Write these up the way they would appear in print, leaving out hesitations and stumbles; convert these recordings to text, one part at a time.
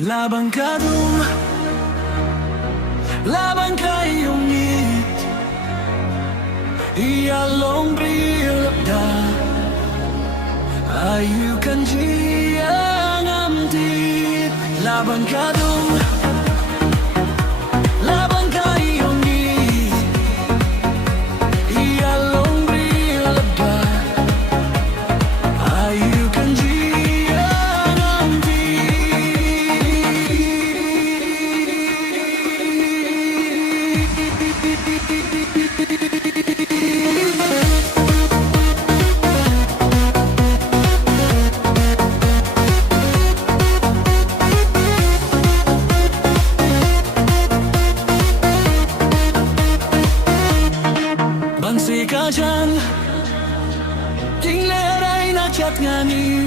Laban ka dum, laban kayong ngit, iyalong brilabda, ayukan jiyang amtit. Laban ka dum, laban kayong ngit, iyalong brilabda, ayukan jiyang amtit. Bansi ka dyan, tingleray na chat nga niyo,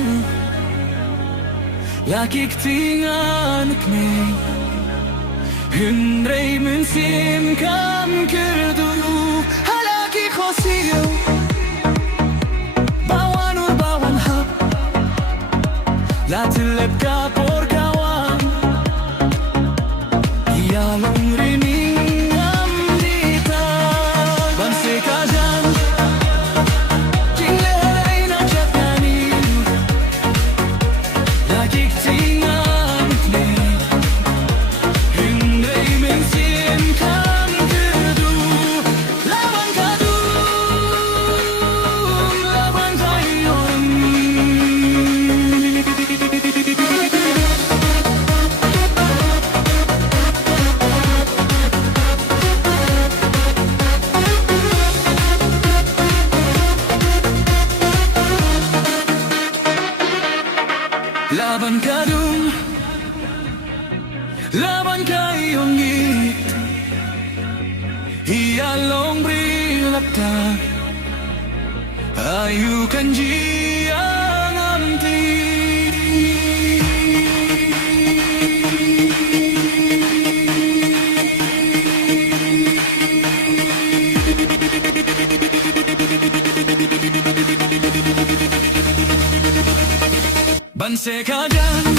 lakik tingan kmei, hynrei min sim kam kyrdu, halaki khosiyo, bawan bawan hap, latilep ka por kawan, iyalong rining amdita. Bansi ka dyan, tingleray na chat nga niyo, lakik tingan kmei, hynrei min sim kam kyrdu. Laban ka dum, laban kayon. Laban ka dum, laban kayong ngit, iyalong brilabda, ayukan jiyang amtit. Bansi ka dyan,